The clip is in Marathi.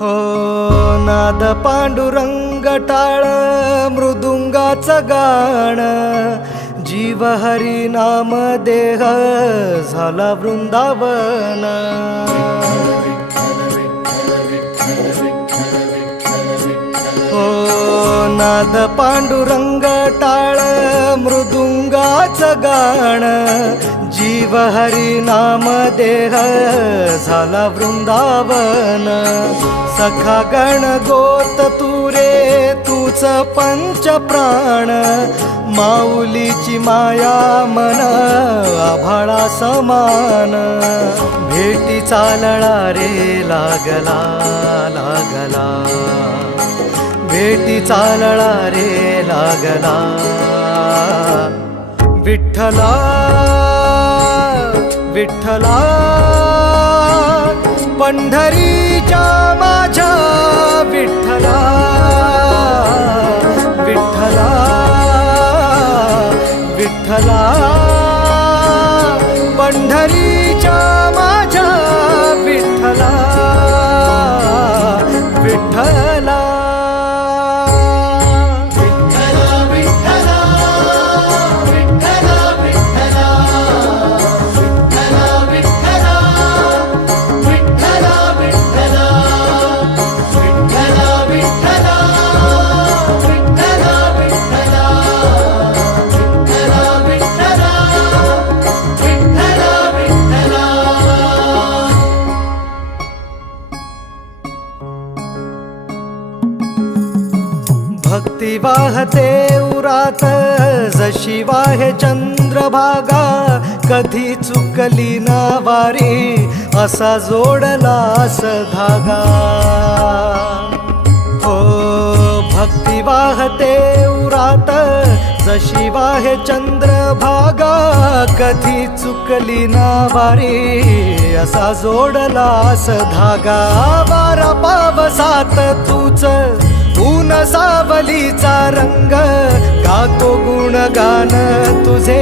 हो नाद पांडुरंग टाळ मृदुंगाचं गाणं जीव हरी नाम देह झाला वृंदावन हो नाद पांडुरंग टाळ मृदुंगाचं गाणं जीव हरी नाम देह झाला वृंदावन सखा गण गोत तुरे तूच पंच प्राण माऊलीची माया मन आभाळा समान भेटी चालळा रे लागला लागला भेटी चालळा रे लागला विठ्ठला विठ्ठला पंढरीच्या माझ्या विठ्ठला विठ्ठला विठ्ठला पंढरीच्या माझ्या विठ्ठला विठ्ठला भक्ती वाहते उरात जशी वाहे चंद्रभागा कधी चुकली ना वारी असा जोडलास धागा हो भक्ती वाहते उरात जशी वाहे चंद्रभागा कधी चुकली ना वारी असा जोडलास धागा वारा पावसात तूच ऊन सावलीचा रंग गातो गुणगान तुझे